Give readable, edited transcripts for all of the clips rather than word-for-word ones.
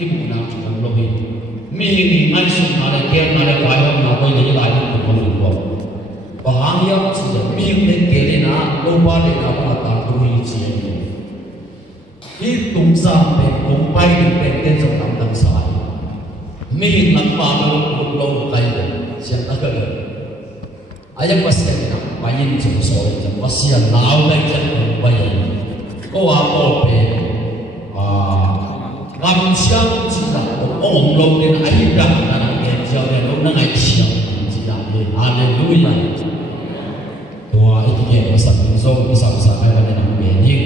cái mù nào chỉ cần lôi mình ngay xuống mà lại kéo mà lại phải không nào tôi nghĩ lại cũng không được đâu và hàng hiệu chỉ là mình đến kia đi na lâu ba đi na mà ta tôi nghĩ chỉ cái tung ra về tung bay về cái dòng làm đằng sai mình làm bao lâu lâu cái đấy sẽ ta cái đấy ayam pasien nak bayin jom sore jom pasien lau lagi jom bayin kau apa pe ngam siang cina orang long den ayam dah nak kerja dan long nak siang cina ni haleluya doa itu dia pasal zong pasal ayam dan bayin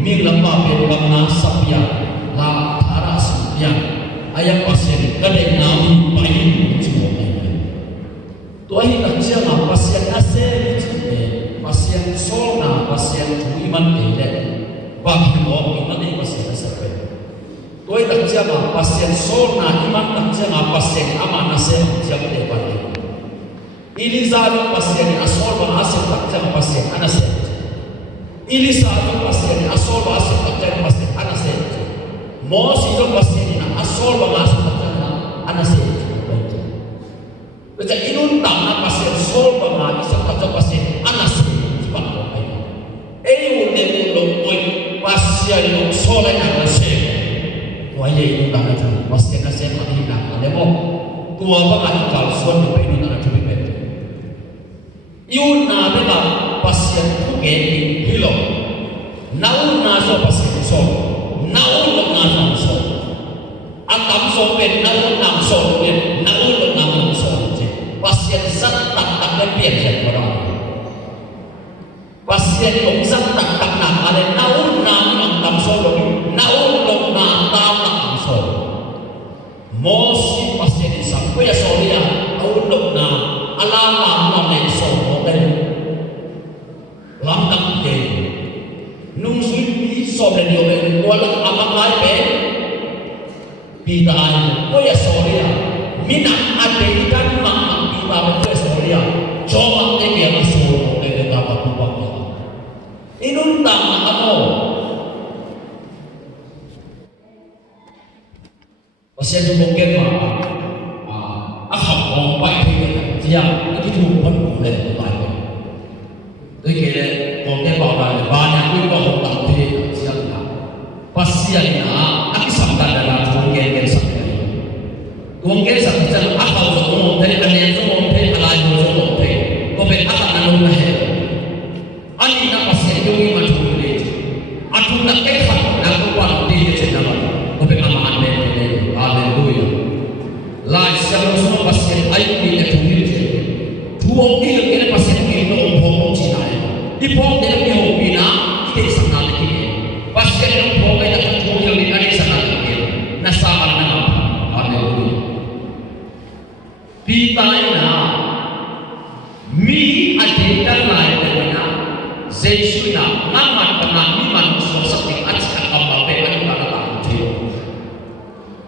ming lemah pe lemah sapia la thara sapia ayam pasien kadang nabi bayin jom tuai tak siapa pasien asal pasien solna pasien iman ele bagi orang iman ini pasien asal tuai tak siapa pasien solna iman tak siapa pasien aman asal siapa depan ini zalim pasien asal bang asal tak siapa pasien anasal ini zalim pasien asal bang asal tak siapa pasien anasal mau siapa pasien asal bang asal tak siapa anasal Macam inun tak nak pasien sol banga isap kacau pasien anas sebab apa ini? Udah poin pasien yang sol yang nasi. Wah ini inun tak nak pasien nasi mana ini nak? Ada mo tua banga ikal suan tu inun tak nak cuci benda. Inun nak bela pasien tu geni hilang. Naun naso pasien sol, naun naso sol. Atam sol pen naun nam sol pen naun nam sol. Pasien zat tak lebih yang orang. Pasien yang zat tak nak ada naun nam nam solo, naun nam tam solo. Mosi pasien ini sampai solia, naun nam alam nam nam solo kan. Lamdak ke, nungsuin solo dia orang kuala amat lain bidang, kau ya solia, minat ada ikan mak. Bapak Soria, coba dia masuk ke dalam kubahnya. Inun tak apa. Pasien itu mungkin aham orang baik dia itu bukan boleh baik. Jadi kita mungkin bawa banyak juga orang tak boleh siapa. Pasiennya aku sampai dalam mungkin sampai. Mungkin sampai aham semua dari anda semua dari alai semua dari kau berapa nalung lahir. Ani nak pasien itu iman boleh. Aku nak kehak nak kuat dia cendera. Kau berapa anda boleh. Haleluya. Lai siapa semua pasien ayat ini terhubung. Tuang ini kena pasien ini orang bohong cina. Di bohong dia punya bina itu sangat tinggi. Pasien yang bohong itu tuang yang ini sangat tinggi. Nasabah nama. Haleluya. Pitayna mi adekan lain darinya Zeusna ngaman penami manusia seperti acak apa beran pada tahun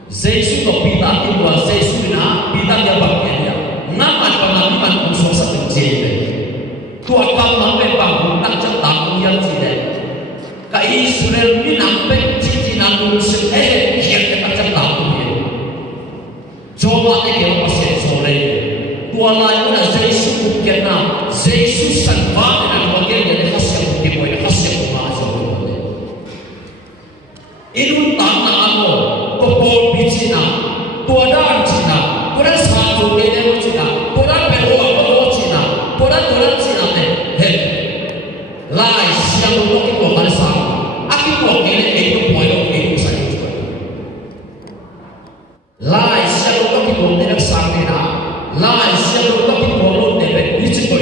Zeus to pita kedua Zeusna pita dia bagiannya ngaman penami manusia seperti tua kamu memang tak cetak yang tidak ke Israel ni nampak cici manusia yang tak cetak coba dia pasien sore tua lain na Zeus mungkin na Zeus sanbat dan bagian dari hasil di poin hasil masuk inun tanah amo popol bicina tua dan cina tua satu dia cina tua perua cina tua cina he lai siang untuk itu hari sama aku buat ini itu poin itu saya lai siang untuk itu tidak sampai na lai siang untuk itu boleh debet hijau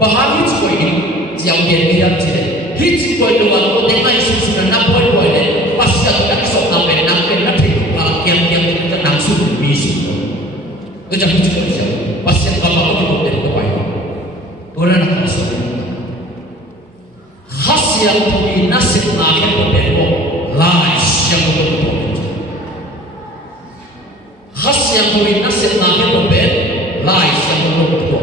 bahan hijau ini yang dia lihat sini hijau itu waktu dengan isu sudah nampak poin ini pasti kita kisah nampak nanti kalau yang kita langsung bisu itu jangan hijau saja pasti kalau itu boleh poin orang nak masuk khas yang punya nasib akhir berdebat lai siang untuk itu khas yang punya nasib akhir berdebat lai siang untuk itu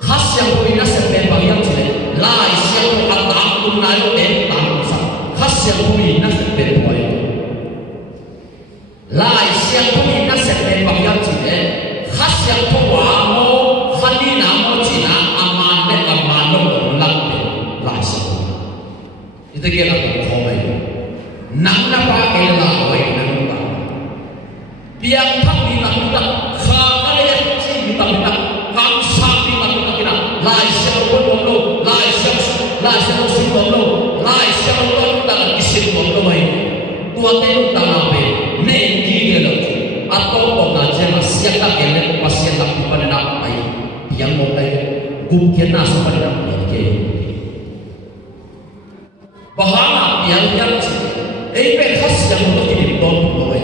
khas yang punya nasib memang yang jelek lai siang untuk naik dan tangan khas yang punya nasib berdebat yang kami nasib dan bagian cile, khas yang tua mo, khani namo cina aman dan aman lo lambe lasa. Itu kira kau nang napa kela oi nang napa. Biang kami nang napa, kau ada ciri nang napa, kau sapi nang napa kira, lasa lo, lasa lo, lasa lo dalam isim lo mai. Tua tenu tanape, ne gila atau pengajar siapa kena pasien tak pada nak ai yang mau ai gumken nasu pada nak ke bahana yang pe khas yang untuk ini dom loe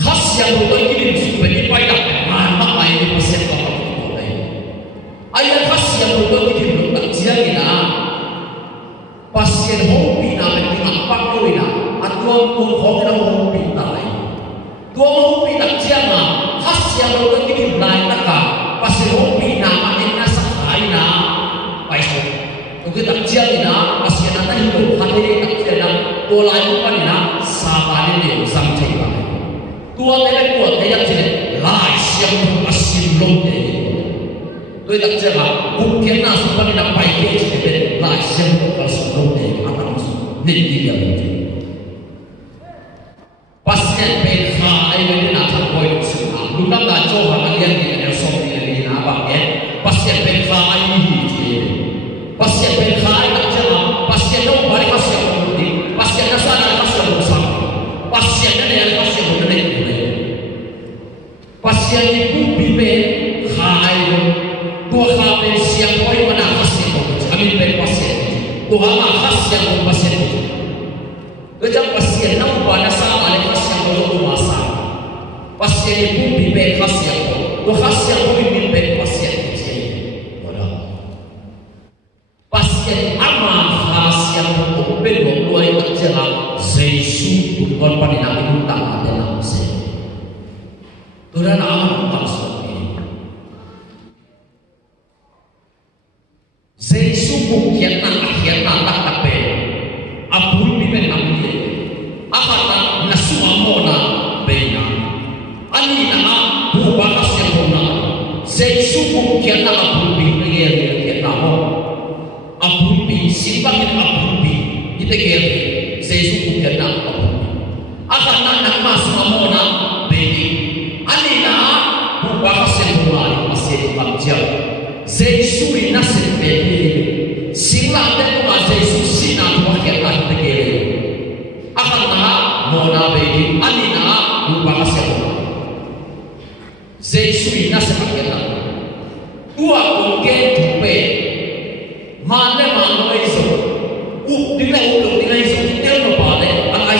khas yang untuk ini supaya pada mana ai pasien tak pada ai khas yang untuk ini tak jiana pasien hobi na apa koina atau hobi na hobi tai tua hobi tak jiana khas yang untuk ini lain tak pasien hobi na ina sahaina paiso untuk tak jiana pasien na hidup hari tak jiana tua lain pun na sabari ni sampai pada tua yang jadi lai siang pasien lomde tu tak jiana mungkin na supaya nak baik jadi lai siang pasien lomde atau ni dia pasien PH ini nak terpoin semua. Bukan tak jauh kalian di dalam sopi ini apa ya? Pasien PH ini hiji. Pasien PH tak jauh. Pasien itu balik pasien berhenti. Pasien nasana pasien bersama. Pasien ini yang pasien berhenti. Pasien itu bibe khai. Dua kali siang poin mana pasien berhenti. Amin ben pasien. Dua mahas yang pasien berhenti. Kerja pasien nampak nasa balik pasien berhenti masa. Pasien itu bibe khas yang tu khas yang bibe pasien itu. Pasien aman khas yang bibe dua yang terjelang Yesus bukan pada nama itu tak ada nama saya. Tuhan aman maksud ini. Yesus bukan akhir tak tapi abul bibe nama akata nasuma mona bena ani nama bubakas yang mona Yesus bukan abul bibe yang nama abul bibe siapa yang abul bibe itu yang Yesus bukan abul bibe akata nama nasuma mona bena ani nama bubakas yang mona masih kerja Yesus ini nasib bena siapa yang mona Yesus sina wakil tak terkira akan tak mona begi anina lupa kasih Yesus nasi pakai dua mungkin dupe mana itu dengan itu kita lupa deh alai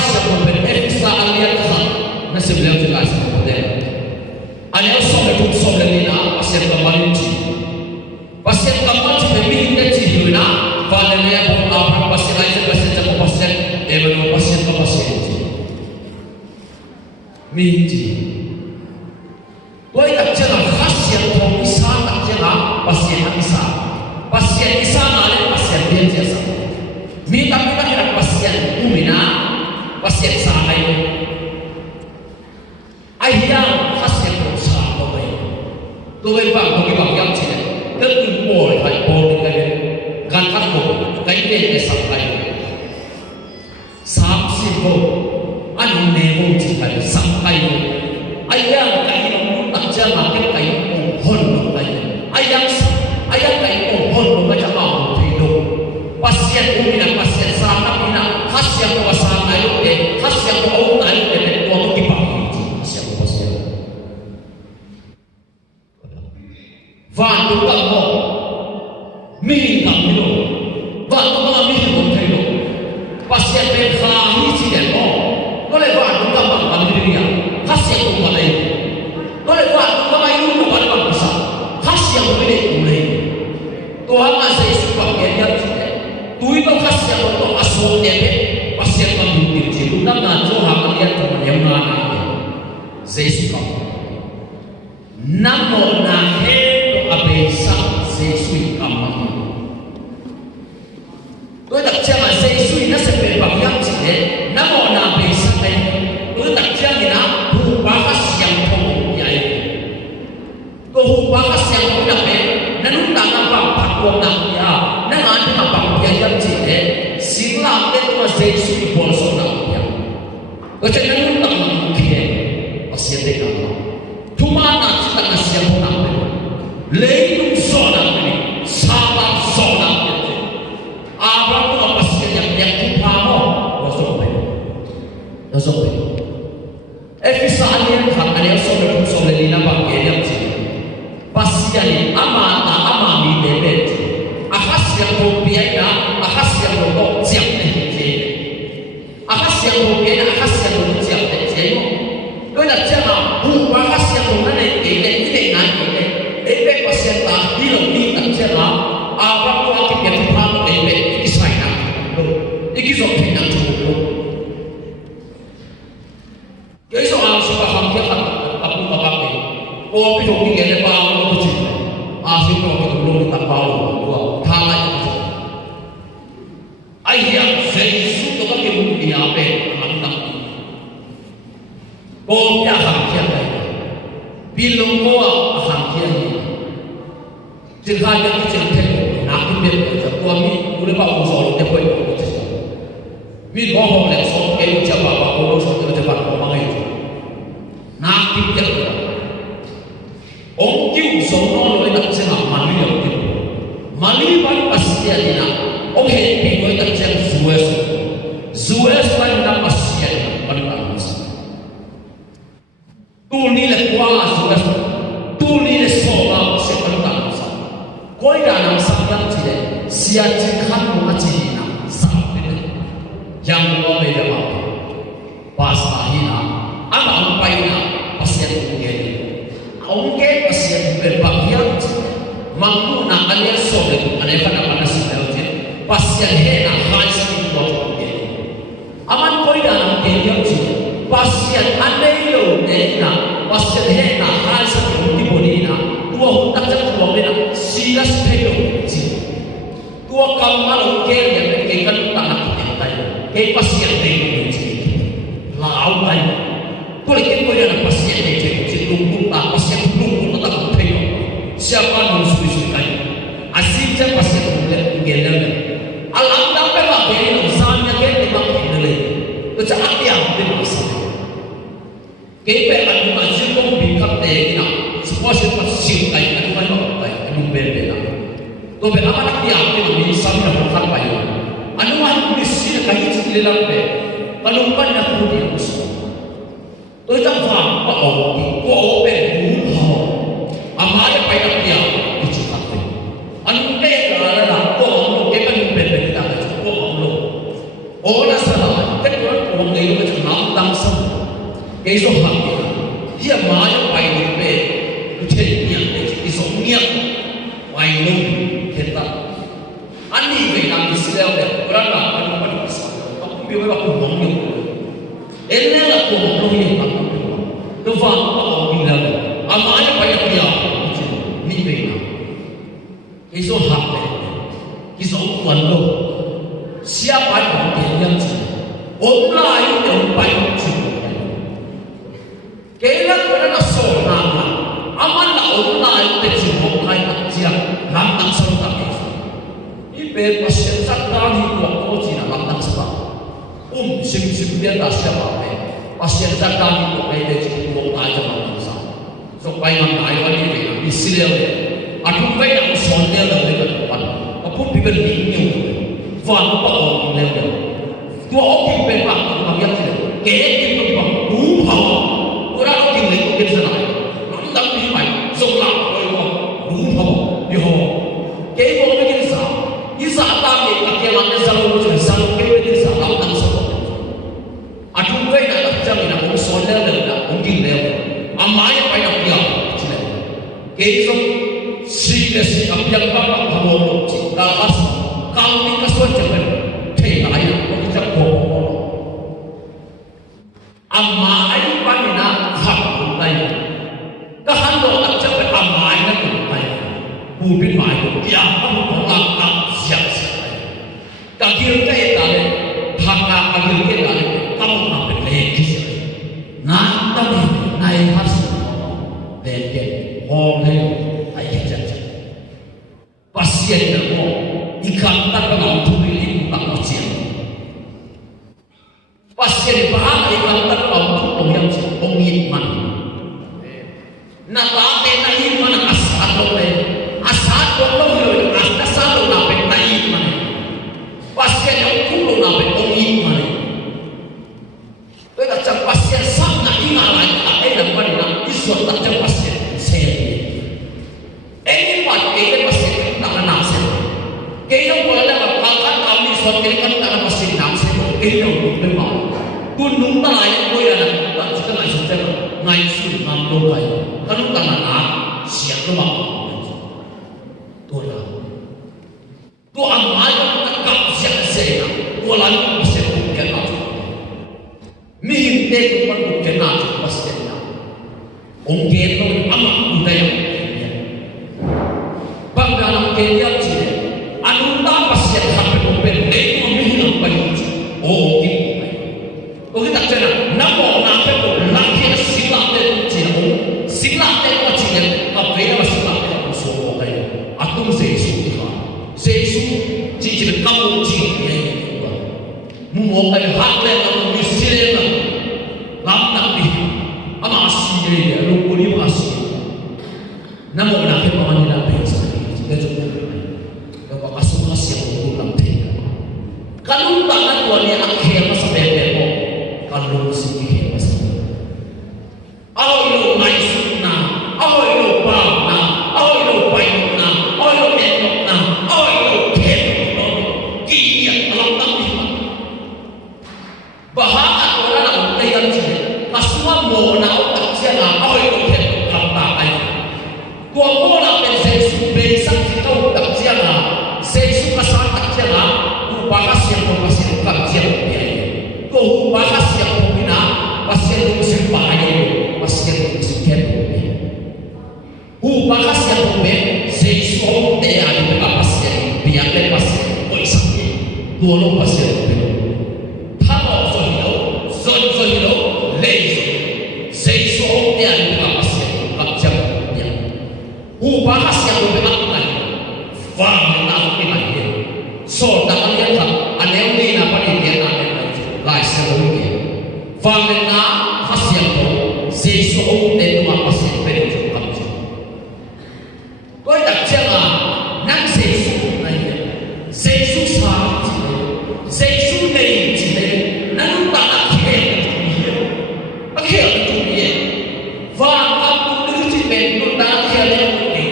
sebelum ekstra aliat nasi beliau jelas deh aliat sobat nina pasien kembali pasien kembali pemilik kecil na pada dia apa pasien lain pasien belum pasien ke pasien minji boleh tak jalan khas yang kau bisa tak jalan pasien bisa ada pasien dia jasa minta kita pasien umina pasien sahai ayam khas yang kau sah kau bang bagi yang cina terus boleh kan aku kaitnya sampai sampai anu nemo jika sampai ayam kain tak jalan kain pohon ayam kain pohon macam mau hidup pasien umina pasien saham ina khas yang kuasa ayu deh khas yang kau ayu deh tua kipang khas yang pasien van tukang mo mingang dulu van tukang mingang dulu pasien berkhahi tidak mo boleh van tukang bang dia khas yang tukang lain boleh van tukang ayu tukang bang bisa khas yang boleh mulai Tuhan masih sebab dia tidak tu itu khas yang untuk asal dia pasien menghubungi jiru dan ngaco hal dia teman yang mana saya suka namun nahe abisa Yesus kamar. Tôi đặt cho mà Yesus nó sẽ về bằng nhau chỉ để nó bỏ nào abisa đây Yesus bolso na ya. Kasi nang tama kiye pasya de na. Tuma na kita na siya mo na. Leilung zona ni sama zona ni. Abang tu apa sih yang kupa mo? Wasope. Efisa alian kan alian sobe lina bangke yang sih. Pasya ni ama mi debet. Akas yang rupiah na, akas yang rokok siap ni. Akas yang rupiah na, akas yang rokok siap ni. Kau nak cakap, akas yang rokok ni ini nanti. Ebe pasien tak dilong tak cakap, abang tu akan jadi paham ebe ikisai nak. Ikisok nak cukup. Jadi soal sebab hamil kan aku tak pakai. Oh, pergi pergi ke depan aku tu cik. Asyik aku tu belum tak tahu. Dua, thalai tu. Ayah Yesus tu kan dia dia apa? Hendak. Oh, dia hamil ni. Bilong kau hamil ni. Jangan yang kecil nak ambil kau ni boleh bawa soal dia boleh bawa tu. Min bawa boleh soal kau jawab bawa soal dia jawab bawa itu. Nak ambil Ông kêu số nó nói đặt trên là mali đầu tiên, mali ban pasti ada na. Ông hẹn bị nói đặt trên Suez ban đặt pasti ada ban bagus. Tu ni le kuah Suez, tu ni le soal sepan bagus. Koi dalam sambil cile, siacikan rumah cile na sambil yang mau beda apa, pas ahina, amal paina pasti ada mungkin. Ông kể pasien berbahagia, mampu nak alih soleh, alih pada pada sedang je, pasien hena hal seperti itu mungkin. Aman koi dalam kejadian je, pasien alih lo hena, pasien hena hal seperti itu boleh na, dua hutan jatuh boleh silas pedo je, dua kamal kel yang mereka tanah kita, kei pasien ini je, lau lain, boleh kita boleh ada pasien ini je. Tunggu tak pasien tunggu tak perlu siapa yang susu kayu asyik je pasien boleh gelap alam dapat apa yang misalnya kita tak boleh tu cakap dia boleh masalah kita anu masih kau bingkap deh semua siapa siu kayu anu mana kayu anu berbeda tu berapa nak dia boleh misalnya bukan kayu anu mana mesti kayu sendiri be kalau bukan nak dia musuh. Tôi chẳng phàm có ổ bên ngủ hồ mà để phải đặt tiền thì chỉ thật vậy anh đây là có ổ cái bên bên ta là có ổ là sao là cái đó của người nó chỉ nắm đằng sau cái số hàng hiện mà để phải đi về cái chuyện nhận cái số nhận phải luôn hiện tại anh đi về làm gì xíu đấy cái đó là anh không có sao không biết bao nhiêu mong nhiều ini lah kumpul yang tak tu faham apa orang bilang amalnya banyak dia ni benar isu hak isu ukuran lo siapa yang orang lain yang banyak cukup kalau kita nak seorang amal lah orang lain terjumpa lain aja lantang serta ibe pasien sakit ni waktu cina lantang serta sim dia tak siapa pasien datang itu ada cukup aja manusia supaya mengajar ini istilah aku bayar soalnya dah dekat depan aku pikir ini faham apa orang ini dua orang bebas bagian sini kaya kita bang rumah orang orang ini mungkin senang nonton di mana zola rumah yo kaya orang begini sah isa tadi kakek selalu selalu kaya begini sah nonton sah aku bayar nak jamin aku soalnya dah mungkin dah amai bayar dia keisok si abjang bapak kamu cinta as kalau ni kasuan jangan teh ayah aku cakap bohong amai panina hak lain kehandok tak cakap amai nak lain bukan mai dia kamu orang siap kakir kita le hak kakir kita le kamu nak berlekis nak tahu naik hasil berlekis oleh ayat jajan pasien itu ikan tak kenal tulis tak macam pasien bahag ikan terlalu yang ongit man. Napate na iman ang asado yun asado napin na iman. Pasien yung kulo napin ongit man. Kaya sa pasien sak na ingalay ay naman na isot at sa pasien seri. Ini pat kaya pasien tak nasin. Kaya wala na kapagkat kami isot kaya tak pasien nasin. Kaya memang gunung talayang ko yan ang kita ngai sa ngai sun nam do kayo. Kanong tanana siya tumakbo. Tola. To ang mayang takap siya sena. Wala nang siya kaya na. Mihinte ko man kaya na pasya na. Ang geto ama udaya. Bangga ng kaya siya. Anong tapas siya sabi ko pero ito ang mihilang pa yun. Oo, okay, tak cakap, nama orang apa tu, laki na silat tu cina, silat tu cina, apa yang silat tu aku suruh kaya, aku sesu dia, sesu cina kamu cina dia, mu kaya hak leh kamu mesti leh, lam nak di, ama asli dia, lu boleh asli, nama orang apa orang ni nak belajar, dia cukup, dia pakai sukas yang untuk nanti, kalau tak nak tuan dia akhir masa bebek. Kalau sini masih, awal ngai sunna, awal bangna, awal bayuna, awal enokna, awal kena, kiat alam tapi bahagia orang yang sini, pasua mona tak siapa awal kena kata ayat, tua mona pensesu besak kita tak siapa, sesu kasar tak siapa, bahas yang berpasir tak siapa dia. Kau bahas yang pembina pasien musim bahaya, pasien musim kemudi. Bahas yang pembina sesuatu dia di tengah pasien, biar dia pasien boleh dua orang pasien pembina. Thalo zohilo, lezo, sesuatu dia di tengah pasien, macam dia. Bahas yang pembina lagi, faham nak lagi. So tak ada yang aneh ni apa dia nak. Lai seluruhnya, fahmena hasil tu, sesuatu yang cuma pasien beri kamu. Kau tak jangan nak sesuatu lagi, sesuatu sah, sesuatu lagi je, nak tak akhir dia, akhir dia. Faham kamu tu je, nak tak akhir dia.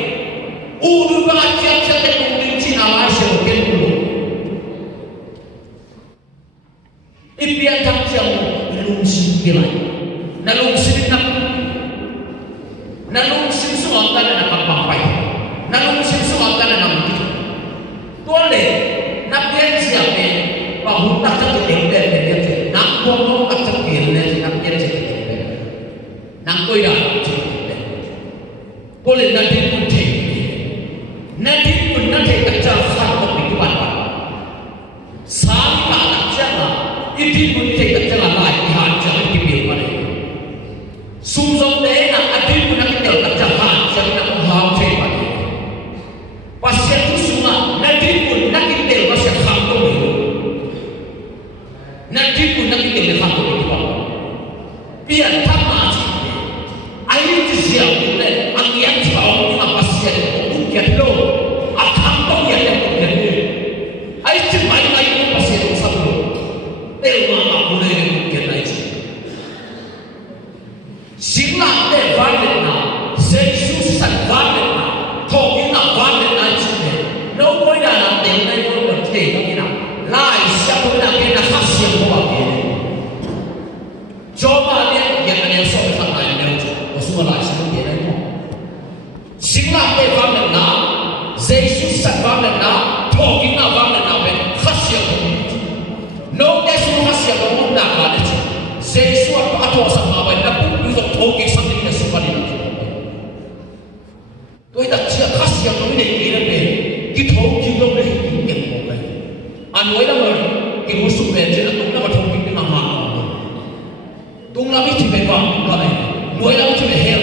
Uru baca cerita kuning Cina Malaysia mungkin dulu. Ipian tak jauh nalungsin kilai, nalungsin semua kan nak papai, nalungsin semua kan nak mati. Tuan le, nak dia siapa? Bahu tak terjadi dia, nak buang tak terjadi, nak dia terjadi, nak kau ya terjadi. Boleh nanti pun nanti tak jauh satu kehidupan. Sampai tak jauh. Ini pun tidak jalan lagi hajar di biar Sumsong deh nak adil pun nak kita jalan hajar nak mengham cepat. Pasien tu semua nanti pun nak kita pasien hamil itu. Nanti pun nak kita hamil itu. Biar tak macam air tu siapa pun angin jauh dengan pasien mungkin lo akan tahu yang mungkin air tu main pasien tu satu. Mama boleh mungkin lagi. Silang deh balik na, sesuatu balik na, togi na balik na cuma. No boleh nak dengar itu betul lagi na. Lai siapa nak kena hasil buat ini. Coba dia yang ada soal sama yang dia, semua lai siapa dia ni. Silang deh balik na, sesuatu balik na, togi na balik na, hasil buat. No dia semua hasil buat nak ada je. Sesuatu atau sama apa nak pun untuk togi sampai dia semua dia. Tu itu dia hasil buat ini dia ni. Kita togi tu ni kita buat. Anu itu mana? Kita musuh bencana tu nak togi ni nama. Tu nak bici beban kau ni. Nu itu bici behel.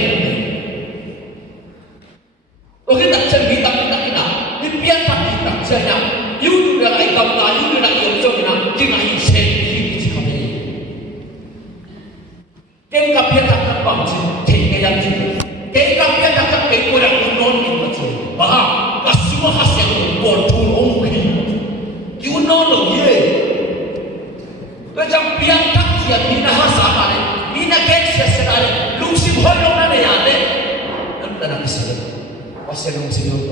Okey tak cerita kita. Ini biar tak kita saja. You juga nak ikut, you juga nak ikut, kita ini sen. macam piang tak dia mina hasa mare mina kek sedare lungsi bhoyo na ne ate nan tana kisah pasal lungsi itu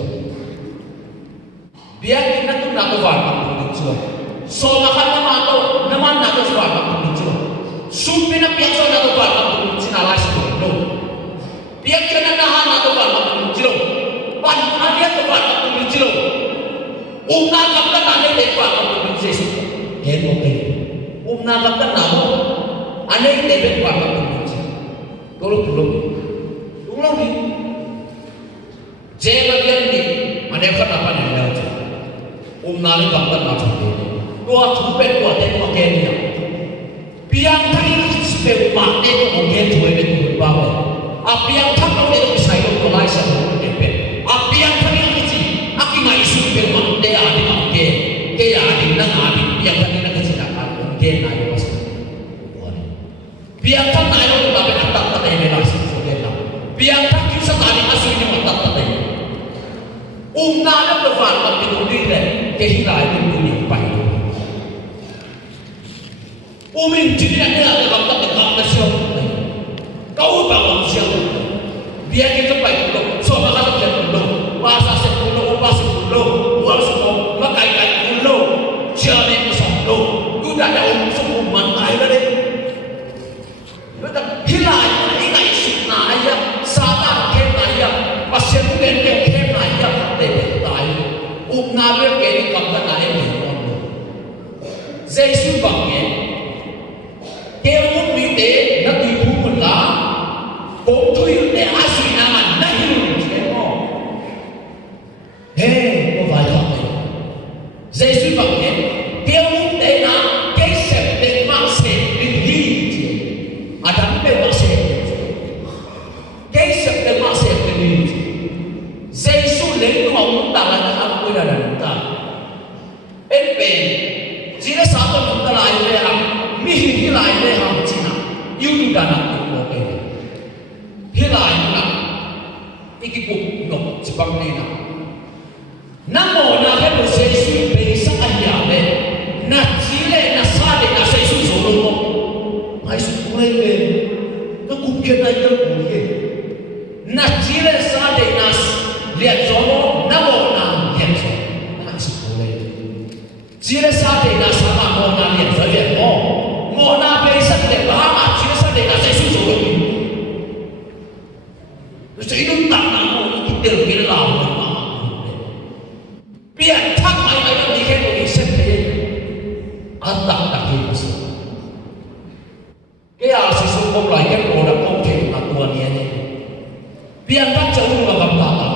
biar kita tu nak buat apa pun juga so makan nama tu nama nak buat apa pun juga supi nak piang so nak buat apa pun cina lah sebelum biar kita nak buat apa pun juga pan ada buat apa pun juga umna kapten ada buat apa pun juga Oke, umna kapten nama, ane itu buat apa pun juga. Kalau belum ni, je bagian ni, mana kan apa ni ada. Umna ni kapten macam ni, dua tumpet dua teh pakai ni. Piang tadi kita sebab umat ni mungkin dua itu berbawa. Apa yang tak kau itu bisa itu kolai sebab tempet. Apa yang tadi kita, aku ngai isu bermak dia ada mungkin, dia ada nang ada. Yang tadi nak ceritakan mungkin naik masuk. Biar tak naik itu tapi tak tak ini masuk. Biar tak kita tadi masuk ini tak tak ini. Nak berbuat tapi kemudian kehilangan dunia baik. Jadi ada kata tentang nasional. Kau bangun siapa? Biar kita baik dulu. Soal kata dia dulu. Bahasa sepuluh, bahasa sepuluh, uang sepuluh, makai dulu. Jangan dulu. Sudah ada semua mantai lagi. Betul. Hilang ini sunnah ayat. Sabar kena ayat. Pasien bukan kena ayat. Tapi tahu. Nabi kini kapten ayat ni. Yesus bangnya. Kau mungkin nak dibuat lah. Kau tu yang asli nama nak dibuat. Kau baca ni. Yesus bangnya. Kau mungkin nak kesep bermaksud diri. Ada bermaksud. Kesep bermaksud diri. Yesus lagi mau tangan aku dah nanti. Empen. Jika satu nanti lain dia. Mihi hilai le ham cina, you dah nak ikut ini. Hilai nak, ikut nok sebab ni nak. Namo nak hebat sesuatu beza ayam le, nak cile nak sade nak sesuatu solo. Mai sekolah le, tu kumpul naik tu kumpul. Nak cile sade nak lihat solo, namo nak lihat solo. Mai sekolah. Cile sade nak sama mo nak lihat solo. Mona berisak deh, bahama cerita deh nasi susu ini. Terus itu tak nak kita bilang, biar tak main ayam dikit berisak deh, antak tak hidup. Kaya susu kau lagi orang kau cek atuan ini, biar tak jauh macam apa.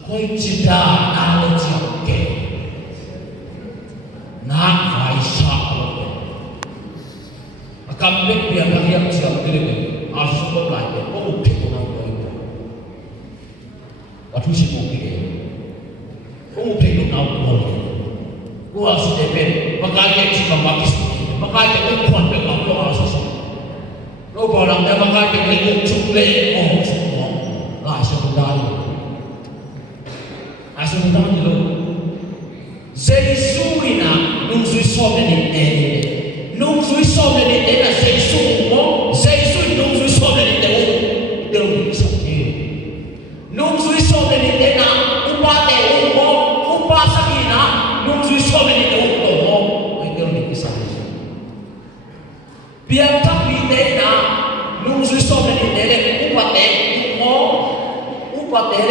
Aku cinta anak siapa, nak Aisyah. Kambing biar rakyat siap diri, asal kau lagi, kau udah kenal kau itu. Waktu si kau kiri, kau udah kenal kau itu. Kau asal depan, makanya si kambakis, makanya kau kuat dengan kau asal. Kau barang dia makanya kau cukup oh semua, asal dari, asal dari lo. Zeisuina nunggu suami ni. Nung suy so na ni na Yesus mo Yesus nung suy so na ni Deus sakit nung suy so na ni na upate mo upasa ina nung suy so na ni Deus mo ay Deus ni kisah biar tak ni na nung suy so na ni upate mo upate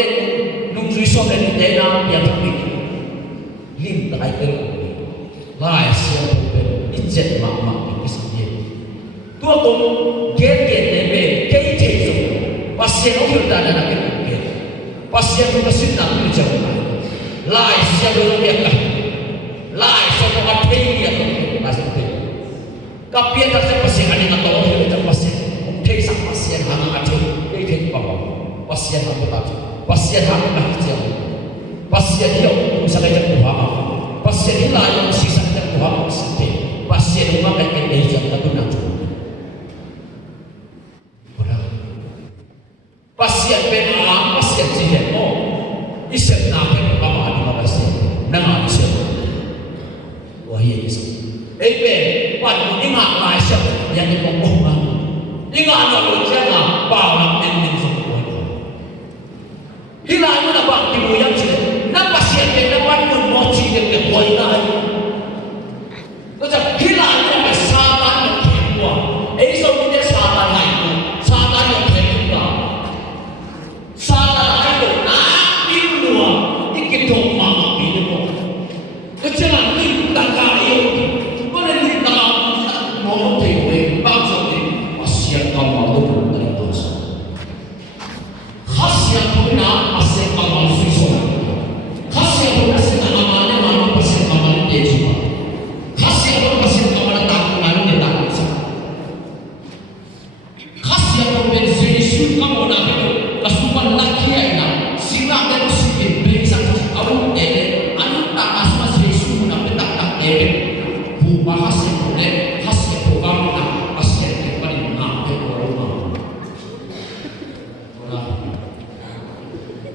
nung suy so na ni na biar tak ni lim tak ay lai siya Ijat mak kisahnya. Tua kamu get nebe kece itu. Pasien orang dah ada nak get. Pasien tu mesti nak berjauh. Lai siapa orang dia kah? Lai siapa orang dia kah? Masih tu. Kapien tak siapa pasien ada nak tahu dia macam pasien. Okey sak pasien hang ada. Dia bapa. Pasien apa lagi? Pasien hang nak jauh. Pasien dia misalnya jauh apa? Pasien ini lain sisa jauh apa sih? Pasien rumah kan dia jangan tu nak. Pasien benar, pasien siapa? Isep nak apa ada pasien? Nama isep. Wah ini isep. Ebe วันนี้งานลายเสือยังไม่บอกบอกมานี่งานเราเชื่องานเปล่านับเป็นสมควรที่ลายมันบางที่บุยังเชื่อนับภาษาเด็กนับวันมันมอชีเด็กเด็กวัยได้ก็จะที่ลายมันเป็นซาตานมันแข็งกว่าไอ้สมุนไพรซาตานไหนซาตานมันแข็งกว่าซาตานไหนตัวน้าดิ้นรัวที่กินทองมาปีนี้ก็ก็จะนั่งดิ้นตะการอยู่ก็เลยดิ้นตะการมองเห็นเลยบางส่วนเนี่ยภาษาเขามาดูได้ตัวสองภาษาเขาเนี่ยภาษาเขามาสุดสองภาษาเขาเนี่ยสิ่งที่มันเนี่ยมันภาษาเขามันเด็ดสุดภาษาเขาภาษาเขามันต่างกันเนี่ยต่างกันสักภาษาเขาเป็นสิ่งที่เขาmau nak itu kesukaan laki yang silang dan sikit bangsa awak ini anu tak asma sesuatu nak tak tak ini bahasa ini bahasa program nak bahasa ini paling nak orang orang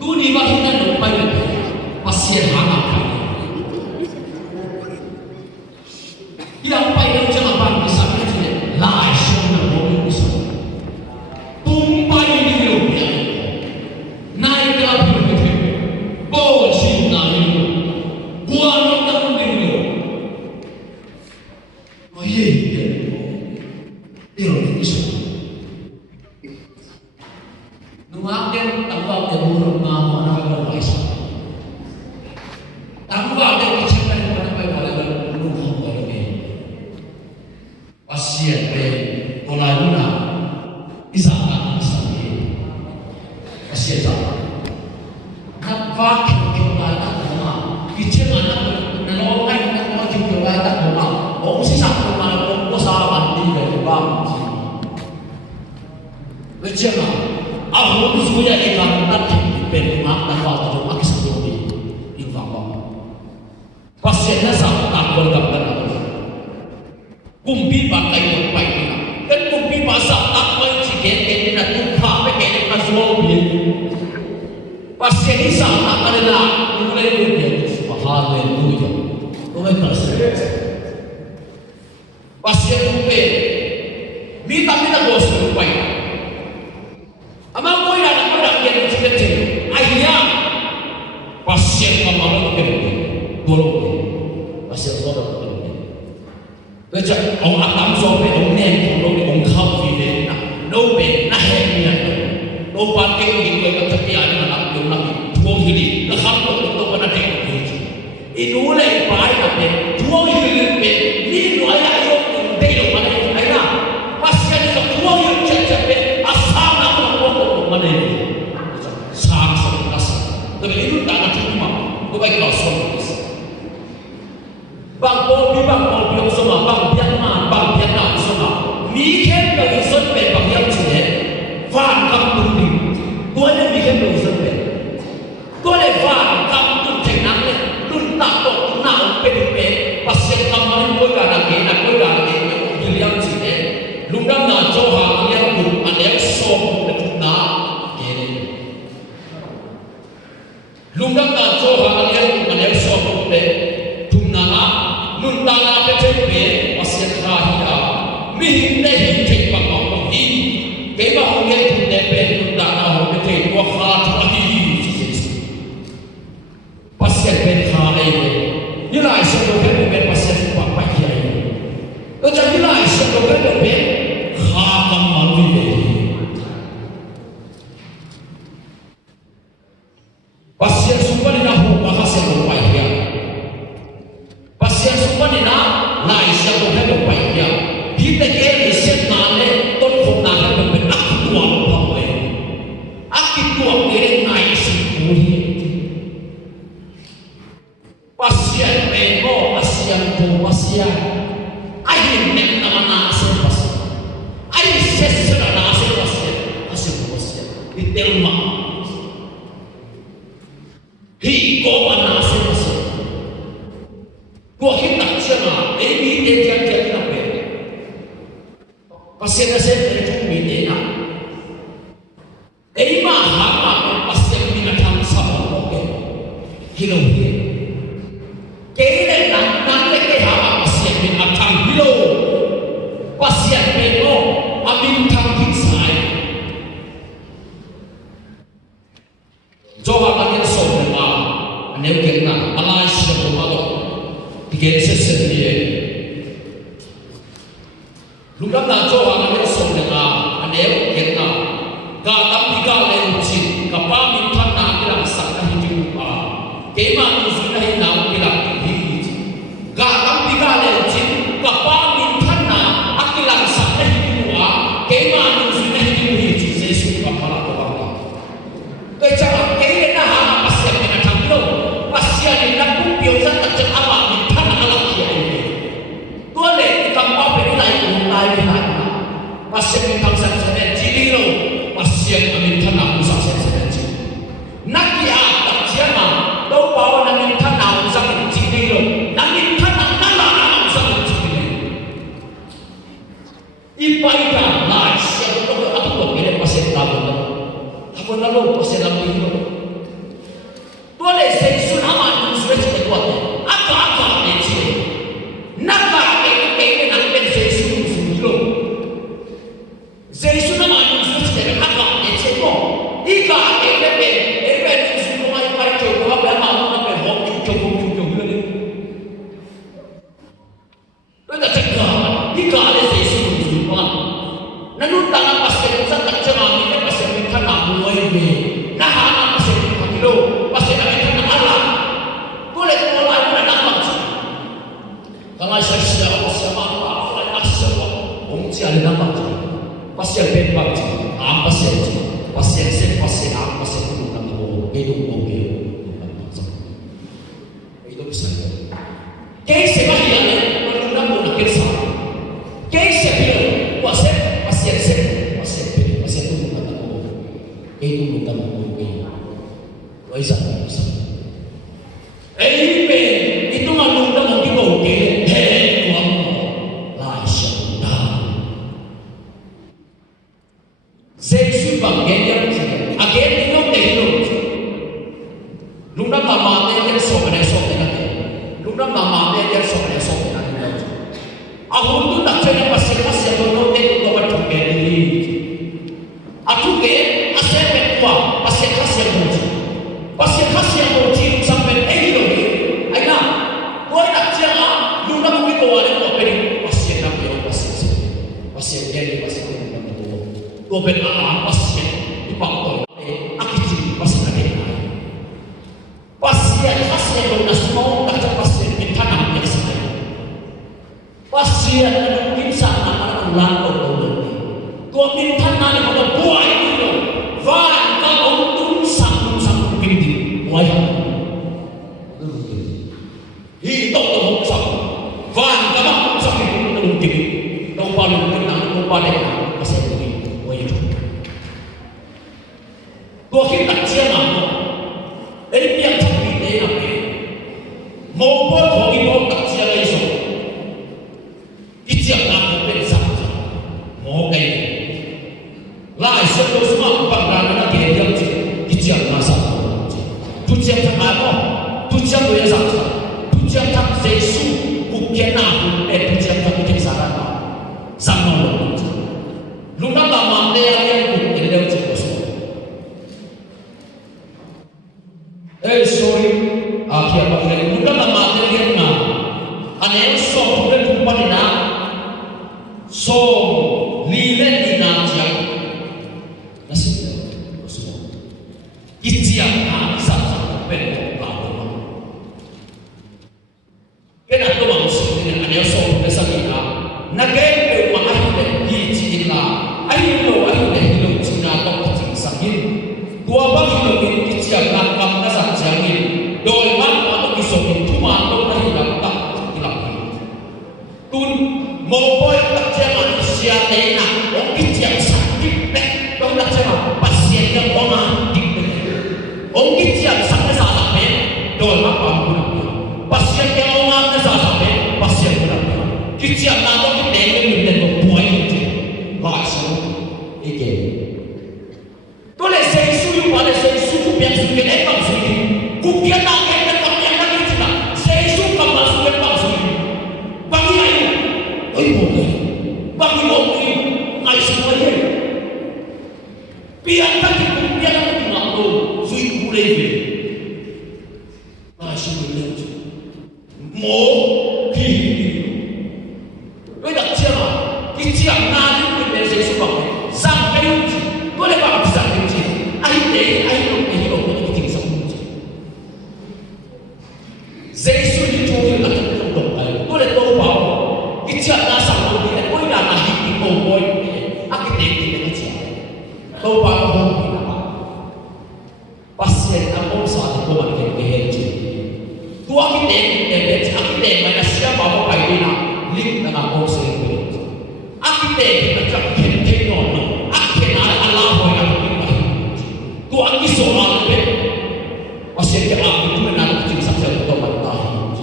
tu ni bahasa lupa bahasa hana yang paling jangan bagi sampai sini lah semua orang bisa tumpai di dunia naik ke api bawa cinta itu buat orang dunia oh iya itu bisa nuakin tambah ke burung nama nak berwasa tambah ke kecemasan mana boleh berluka boleh pasien pola bisa masih sama. Nampak kebaikan rumah, kecil anak nolongan nak maju kebaikan rumah. Orang sih satu mana pun usaha mandi dari bang. Kecil aku sudah ikan tak berumah dan waktu rumah kisah di rumah. Pasiennya sama tak bergambar. Kumpi pakai kumpai dan kumpi pasal tak menciket ini nak tumpah pakai nak zombie. Pasien ini sama adalah mulai dunia. Haleluya. Kau percaya? Pasien kumpi, minta bos kumpai. Amal kau yang nak orang yang kecil, ayah pasien kamu kumpi, tolong pasien tolong. Bây giờ ông ác tâm so với ông nè ông không vì thế nào đâu về na hẹn như này đâu ban cái gì người ta thực hiện mà làm điều làm thua thì đi nó không có được đâu có này ít đủ này phải là để thua thì để đi nói lại không đây là vấn đề này là bác sĩ là thua thì chắc về asal là không có được vấn đề sang sang asal tapi itu tak ada cuma kau baik kau so bang Bobi semua, bang Vietnam semua. Mikir dari sampai bang yang sini, fan kampung ni, kau ni mikir dari sampai. Kau ni fan kampung jenang ni, lu tak tahu nak pe, pasien kampung kau dah lagi, yang yang sini, lu dah nak jauh yang tu, ada yang som betul nak, ini. Lu dah nak jauh yang tu, ada yang som betul. Nuntana pecerbe pasien kahia mihin deh cek bangkong ini keba honge tundepe nuntana honge te wakhat lagi pasien ben khai nilai sedoke ben pasien papai kiai to jadi nilai sedoke ben kha kamal ni pasien sumpah nahu bahasa papai kiai pasien semua ni nak lai siapa yang berbaik dia. Kita kena siap nale ton kau nak berbenah tua apa? Akit tua kena naik sepuluh. Pasien bego, pasien tu pasien. Air nek nama nasi pasien. Air sesera nasi pasien. Pasien tu pasien. Di rumah. Hiko nasi pasien. Gua kita cuma, ini dia apa? Pasien dari cumi dia nak. Ini mah pasien mina tham sama oke. Hilo dia. Kena nak ke pasien mina tham hilo. amin thang hik sai jo ha kan so ne ma ne ke na ala shi ko ma do ke se se ni lu ka na jo ha kan so ne ma ne ke na ka tam pi ka le chi ka pa min than na ki lam sak na hi ju pa ke ma ni su na hi na ki lam hi ka tam pi ka le chi ka pa min than na ki lam sak na hi ju pa ke ma ni su na hi ju hi chi se su ka pa la ko ba ke cha ke ne na ha pa se ke na thang lo pa sia ni na ku pio sa ta cha ama min than na la ki ai ne to le ka pa pe ni lai ku lai ni ha pa se min thang sa se ne ji li lo pasien amin thana usa se se nakia tachiama do bawa namin thana usa ji ni lo namin thana nala usa ji ni ipai ka la sia to atu to kene pasien tabo tabo na lo pasien la mi lo to le se su na ma ni su se to aka ne chi naka ke na ke se su lo se su na ma ni su se ika ebe ni su ko mai pai ke ko ba ma na pe ho ki ko ni to da chakka ika le se su su pa na nu ta na pas ke sa ta cha ma ni pas ke tha na mo ai be na ha na pas ke tha ni lo pas ke na tha na ala ko le ko la na na ma chi kana sa sia o sa ma pa fa na sa wa om chi ale na ma chi pas ke pe pa chi a pas ke pasien se pasien a pasien tu kan ho hidup oke hidup saya ke se ba dia ne menunda mo na kirsa ke se dia pasien tu kan ho hidup kan ho waisa itu menunda mo ki oke he tu la sha Jesus banggen yang agen itu tehlo luna mama ne so ne luna mama ne so ne ahun tu tak cari pasien to no te to ba tu ke ni atu ke ase pe kwa pasien mo ji sampai ehlo ni aina ko nak jangan luna mo ko wale ko pe pasien na pe pasien jadi pasien ko ben a pasien ipakto akiti pasien ade pasien do nas mau tak pasien tanam yang sai pasien insan akan ulang ko min tanam ni ko buai itu van ka untung sang kindi buai hi to sang van ka sang kindi dong palu ko pale pasien ko kita ciana dari pihak sapi dia maupun bagi mau tak ciana iso ijak nak bersah mau kayak lah sebelum semua bangga nak dia ijak nasa tujuan tak apa tujuan boleh saja tujuan tak sesu bukan aku tujuan tak bikin saran sama lu nak lama dia yang bukan dia sorry akhir pakai muda nama kalian na ane so bukan kumpan na so lile di najak nasi semua kician bisa sampai lalu kena tu maksud dengan ane so bukan sahaja nagai rumah di Cina ayo hidup Cina atau sakit dua bagi lebih kician nakam dasar jangin doi mak atau isokin cuma atau hilang tak hilang tun mau boy tak jangan siatena orang kician sakit deh kau tak jangan pasien yang orang dikit orang kician sakit salah deh doi mak pun pasien yang orang salah deh pasien pun kician atau kita yang lebih boy itu langsung ini toleh saya suruh pada saya suruh yang suruh emang suruh kupian nak yang lagi cina saya suka masuk emang suruh bagi ayu, bagi boleh ngai semua ye. Biar tadi biar aku nak tahu sui kulai ye. Ngai semua ye. Mo ki. Kau dah siapa? Kiciam nadi kita sesuatu. Sampai uji. Boleh bawa bisa uji. Akhirnya kita tinggal uji. Yesus itu yang kita tahu. Boleh tahu bahawa kiciam nasa boleh. Kau dah mati kau boleh. Akhirnya kita kiciam. Tahu bahawa pasien kamu saat itu makin kehenci. Tua kita mana siapa bawa kainnya link dengan kau sendiri. Akhirnya kita kehenci orang. Akhirnya Allah yang kita. Tua kita soal itu pasien kita itu menaruh kecil saja untuk mengetahui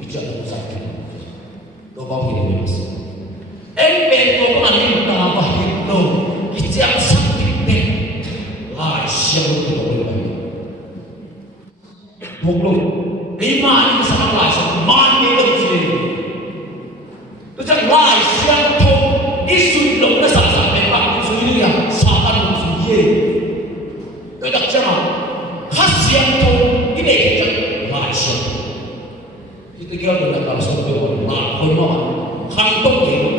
bicara sakit. Doa ini mas. Ember kau paling apa itu kita sakit deh. Lah siapa itu boleh. Bukan iman sahaja mandi kecil. Tujuan lai siang tu isu belum besar memang isu ini yang sangat suye. Tujuan siapa? Khas siang tu ini kita lai siang. Kita kira kita kalau sesuatu nak hormat kantor kita.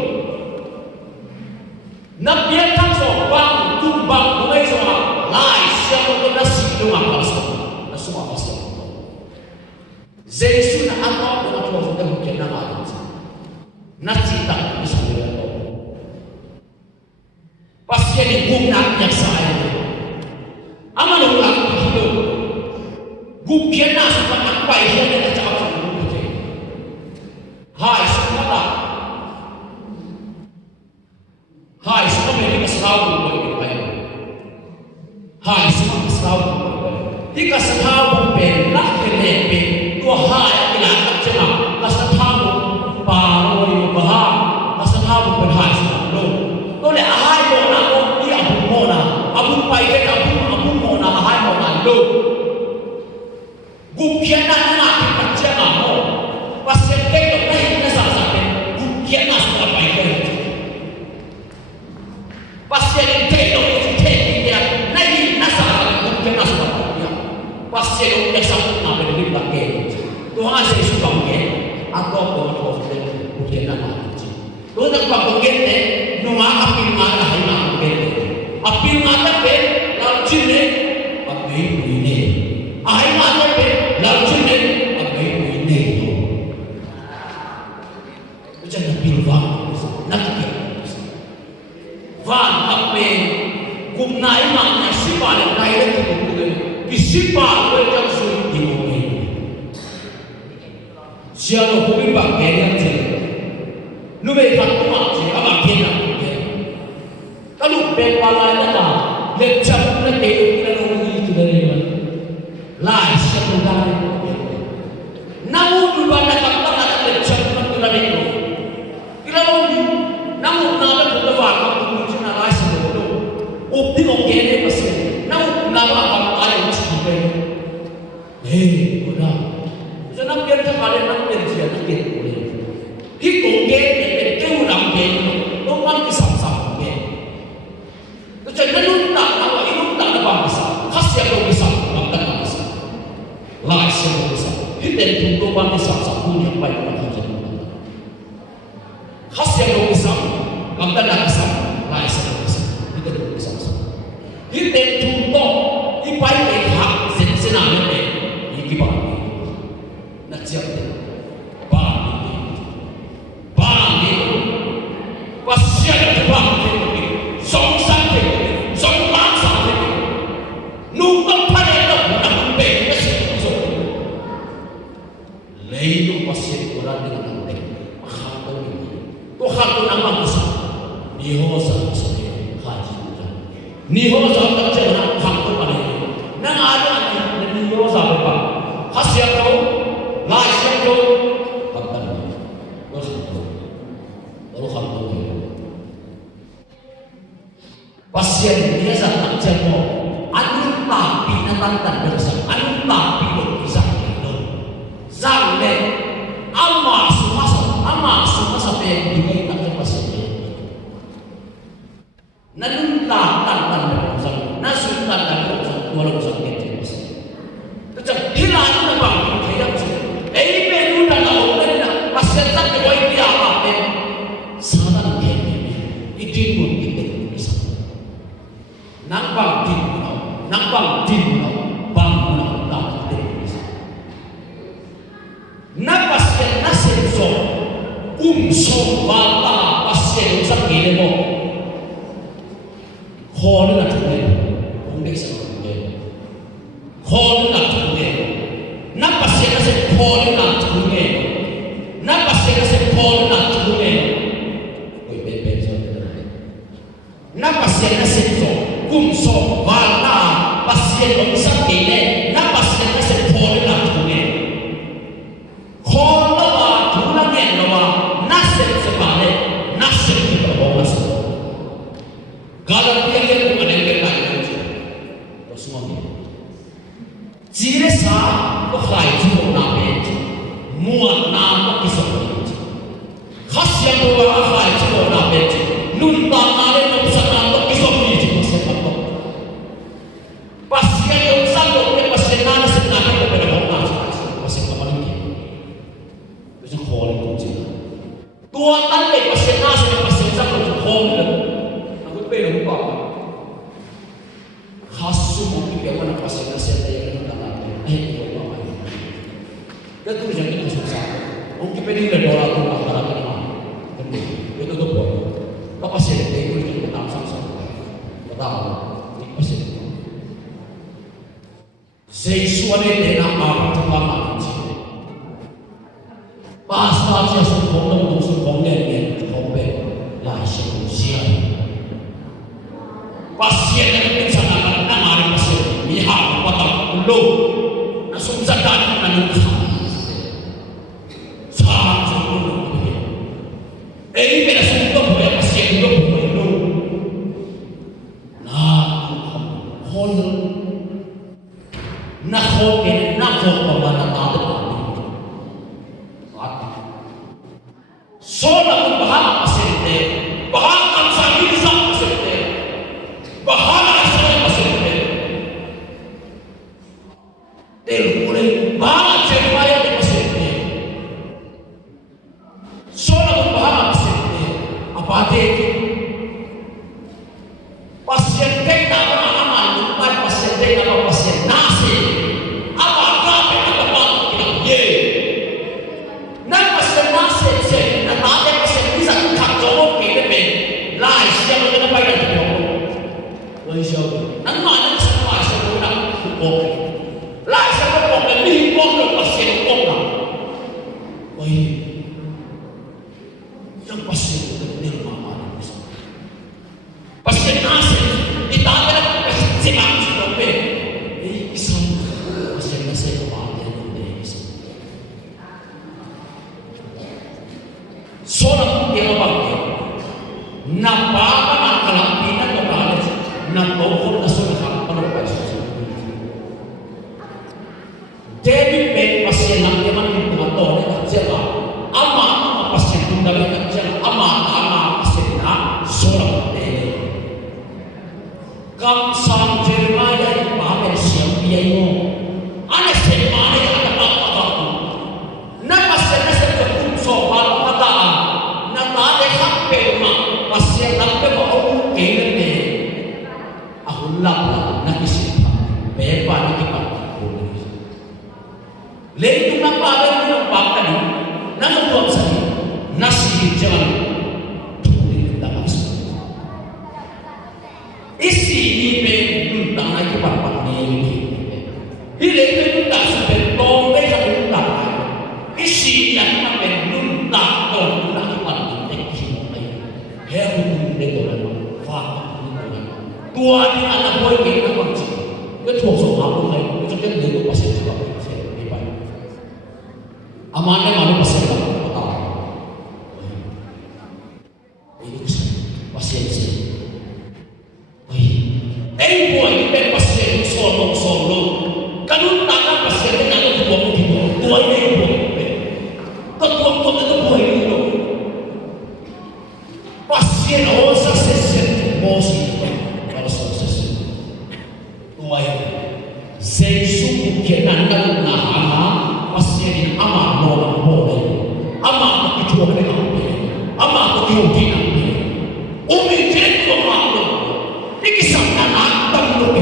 Nak biar tak sopan tumbang mulai soal lai siang tu nasi tu apa soal nasi apa soal. Yesus nak apa dengan Tuhan kita mungkin nama itu. Nasi tak bisa dilakukan. Pasien ibu nak yang saya. Amal orang hidup. Bukan nasi tak apa yang kita cakap dulu. Hai semua. Hai semua mereka selalu berbaik. Hai semua selalu berbaik. Jika selalu berlaku lebih Tuhan yang cuma kasih tahu baru yang bahag kasih tahu berhasil lo. Oleh ahai mona lo dia abu mona abu pai abu mona ahai mona lo. Bukan nak macam apa? Pasal kita ni nasa sahaja bukan nak sudah pai kita. Pasal kita dia ni nasa bukan nak sudah pai. Pasal kita sama nak beri bagai. Tuhan saya suka mungkin aku akan mungkin nama itu. Tuhan tak mungkin numa api mana hina mungkin. Api mana pe lalu cine api ini. Api mana pe lalu cine api ini. Macam nabi Van, nabi Van api kumnai makna sifat yang lain itu kisifat yang sulit dimulai. Siapa pun berbagai yang cerita. Nubai faktu macam apa kena mungkin. Kalau berwala ada, lecak pun ada kita orang itu dari mana. Lai siapa dari. Namun juga ada kata ada lecak pun dari itu. Kita orang namun nama kita waktu mungkin lai siapa tu. Opti mungkin pasti. Namun nama apa ada yang sampai. Udah. Jangan biar terkadang nak berjaya kita boleh. Hikung kita itu orang kita, orang kisah-kisah kita. Jadi nuntak apa ini nuntak apa masa? Khasnya kau bisa, bukan masa. Lai semua bisa. Kita tunggu orang kisah-kisah punya baik pada kita. Khasnya kau bisa, bukan masa. Lai semua bisa. Kita tunggu kisah-kisah. Kita tunggu ipai hak senang ini ikibat. Siapa dia? Bang itu, pasien itu bang itu, songsan itu, songmangsa itu, nunggu pada itu bukan bebas itu. Lain pasien orang dengan nanti, mahal ini, Tuhan tu nama besar, nihosa besar, haji bukan, nihosa kecil nak hak tu pada itu, nang ada nihosa berapa, hasil kau. Lai siapa tu? Abang, bos itu, baru kamu tu. Pasien biasa tak jemo, anu tapi nantan bersam, anu tapi bersam itu. Sampai ama semasa sampai ini tak pasien. idingun isa nang bang din bang na isa na pasien na senso so bata pasien sa kile mo khol na tuwe kung dei sa tuwe khol na tuwe na pasien na se khol na tuwe na pasien na se khol na tuwe oi be so na pasien na senso so bata pasien sa kile na pasien na se khol na tuwe khol kalau dia yang bukan yang berkait itu, semuanya. Jire sah, bukan itu nabi, muat nama kisah itu. Khas yang dua bukan itu nabi, nuntang ada nusan nama kisah itu masih apa? Pasien yang sanggup dia pasien nana sebenarnya kepada orang masih apa lagi? Bisa khol itu. Tuan tadi pasien nana pasien sanggup khol. Pero pa hasu mo ki mana pasien na senta yang kita natin ay ko pa ay datu jang kita susah mungkin pwede na dola ko para kana itu to po pa pasien ay ko ni kita sa बताओ एक pasien sexuality de na apa tu pa pasta sia su kong ne kong be la shi sia pasien yang mencanangkan nama pasien mihak patah lo langsung sadar menangis sangat sungguh ini beda sungguh boleh pasien itu boleh lo hol pemana tahu soalnya bahang pasien itu bahang kan bahala saya pasien del mulai bahala cermaya di pasien soalnya bahala pasien apa itu pasien kita aman bukan pasien kita apa pasien nasi apa kape apa kita ye nah pasien nasi saya nah ada pasien bisa kakak kita be lai siapa kita bayar kita nang mana semua semua ok lại sẽ có một cái đi con được pasien con nào oi yang pasien itu ni mama pasien nasi ditanya pasien sudah be isam pasien nasi kemana ni seorang yang bangkit napa nak kelampinan kepada nak tokol na sudah penerbangan David Ben pasien nak dia mana itu atau dia kerja ama pasien tu dah kerja ama pasien nak seorang dia kam sang Jeremiah yang pamer siang dia itu ada semana yang ada apa nak pasien nak seperti soal mata nak ada sampai rumah pasien sampai mau kene Allah nak isip bepa ni kita lepas nak pada nak pakai nak buat sini nasi jalan kita masuk isi ini tentang lagi papan ni ini tentang sampai tong mereka tentang isi yang sampai tentang tong lagi papan teknik heru dengan fakta tua ni anak boy kita macam itu cuma apa lagi itu kan dia pasien juga pasien hebat amannya malu pasien apa ini pasien sih boy kita pasien solo kalau tangan pasien ni ada dua tua ini boy ketua itu boy itu pasien osa sesen mosi Zesu kenan na pasien ama no boleh ama itu ada apa ama itu tidak umitin ko malo ikisang nanatang lupi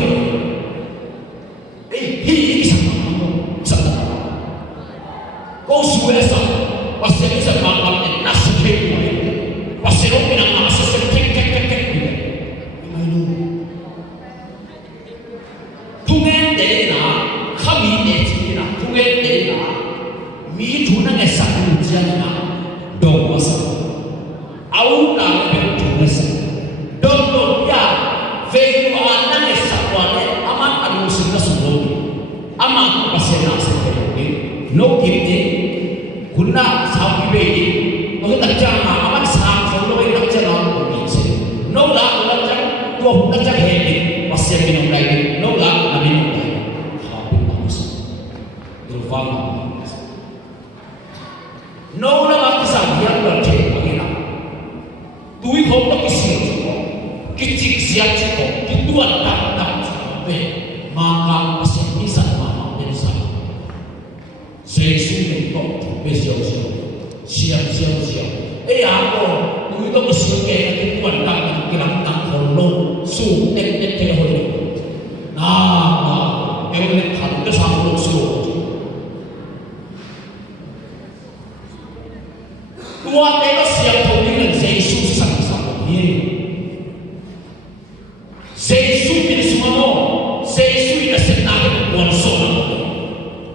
ikisang malo isang nanatang kung suwesa pasir sa mga nasa kayo pasir ang pinangasa sa kek tungen deli na kami eti na tungen deli na mi tunang esa kujian na dong masa au na be tunesa dong dong ya veiu anang esa kuane aman anu sinna sulogi aman pasena sepeyogi no kipti kunna sapi beidi oke tajama aman sam follow tak jalan bumi se no la tajam dua tajam hedi pasien minum lagi no la minum lagi habu bagus durfang no la mati sambian berce pagina tui hom tak kisir kicik siap ciko kituan tak be maka pasien bisa mama bisa sesuatu kok besok siap ako tui tak kisir kayak kituan tak kilang tak holong su nek holong nah yang kan ke sanggup su dua teko siap dengan Yesus sama-sama Yesus ini semua Yesus ini senang bonsola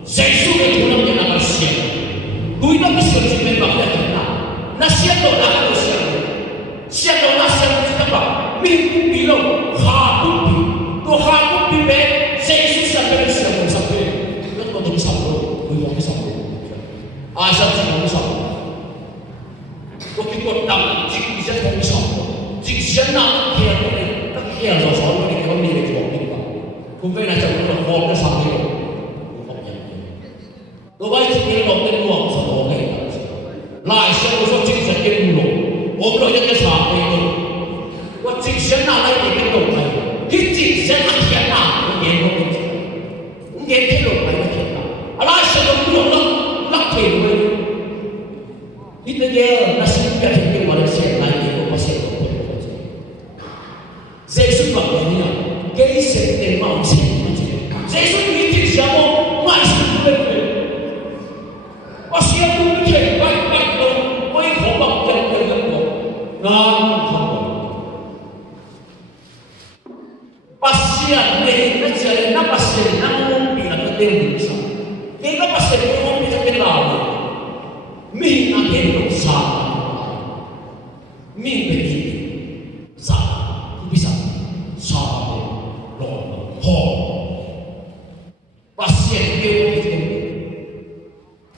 Yesus ini pulang yang akan siap dui tak bisa cimen bakal kita na siap do na siap do na siap kita mimpi bilang hakupi be Yesus sampai siap sampai lihat kau tuh sampai kau sampai asal sampai sampai kau tahu jik bisa kau sampai jik siapa kia kau ni tak kia so soal ni kau ni kau ni kau pernah cakap kau kau sampai kau baik sih kau ni kau sampai kau lai siapa so jik siapa kau orang yang sampai kau jik siapa lagi kau kicik siapa siapa yang telur banyak kita. Alah sebab tu nak telur. Itu dia nasi kita yang Malaysia lagi itu pasal itu. Yesus bagainya, Yesus terima usia. Yesus ini siapa? Masih betul. Pasal itu kita baik tu, baik khobak yang berlaku. Nah, pasal ni macam nak pasal nak Deus, quem não passa por um homem daquele lado, me naquele sabe, me pedi, sabe, bisa, sabe, logo, pasien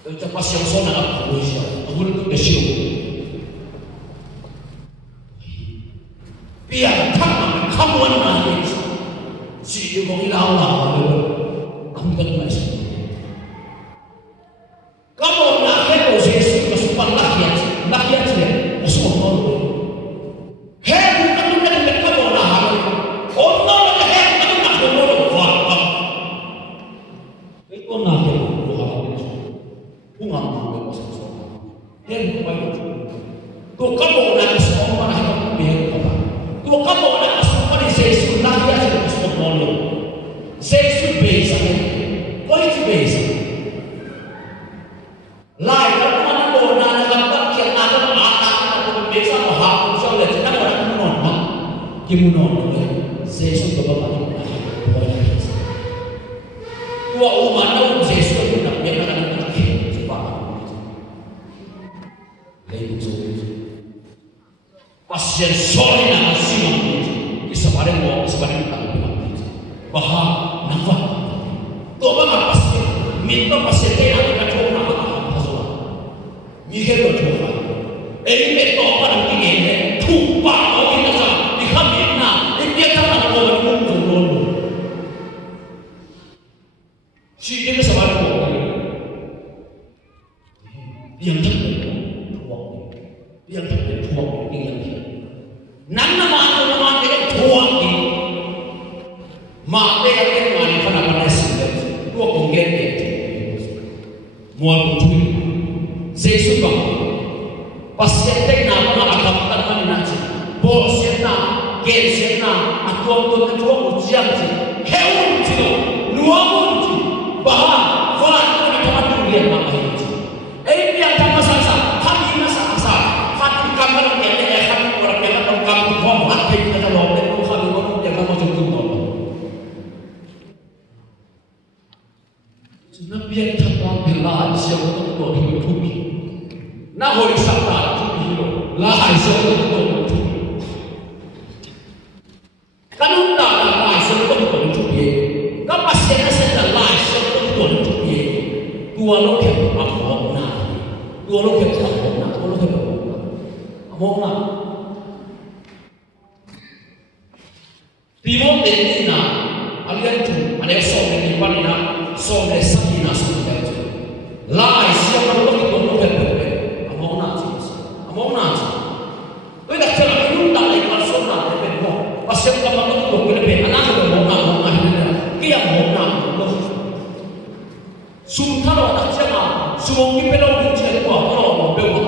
eu te pasien só na coisa, agora tu deixou, biar kamu mana isso, se eu vou ir lá kamu tak masuk. Kamu nak hebo Yesus kesukaan rakyat dia masuk orang. Hebo kamu nak kamu nak orang nak hebo kamu nak orang faham. Itu nak hebo Tuhan itu. Bunga bunga masuk. Hebo banyak. Tu kamu nak kesukaan mana hebo biar apa? Tu kamu nak kesukaan Yesus rakyat dia masuk orang. Yesus beza. Kau itu beza. Lain kalau mana kau nak dapat kian ada anak beza mahal jauh lagi. Kita orang menolak, kita menolak. Yesus tu bapa kita. Dua umat itu Yesus itu nak dia nak cepat. Lain tu. Pasien sorry nak siapa? Sebarang orang sebarang tak bahar nampak. Tuh bang pasti minta pasti dia nak cakap apa pasal. Mikir betul. Ini betul orang ini tumpah orang ini sah. Dikhamir na, dia tak nak orang mungkin. Si dia sebarang orang. Yang tertuang ini. Nana mana dia tuang ini. Mak dia yang mana pada dua penggen dia. Mual putui. Yesus bang, sena atuang ujian ji heun ji nuamun ji bahwa fala kita dunia nama ji dia sama sasa kami masa asa hati kamar yang akan orang yang akan kamu buang hati kita bawa dan kami mau yang kamu jemput Nabi yang terang bela siapa tu hidup tuki, nak hoi sabda tuki hidup, lah siapa tu tuki. Kalau tak lah siapa tu tuki, kalau pasien saya lah siapa tu tuki. Dua lokal among na, dua lokal among na, dua lokal among na. Timon ini na, alian tu, ada soal ni mana na. Sobre sakina sobre itu, lai siapa orang itu orang berbeda, among nasi, kita cakap itu tak lagi masalah berbeda, pasal kamu itu berbeda, anak itu among nasi, kia among nasi, sumtaro tak cakap, sumongi pelau itu orang berbeda,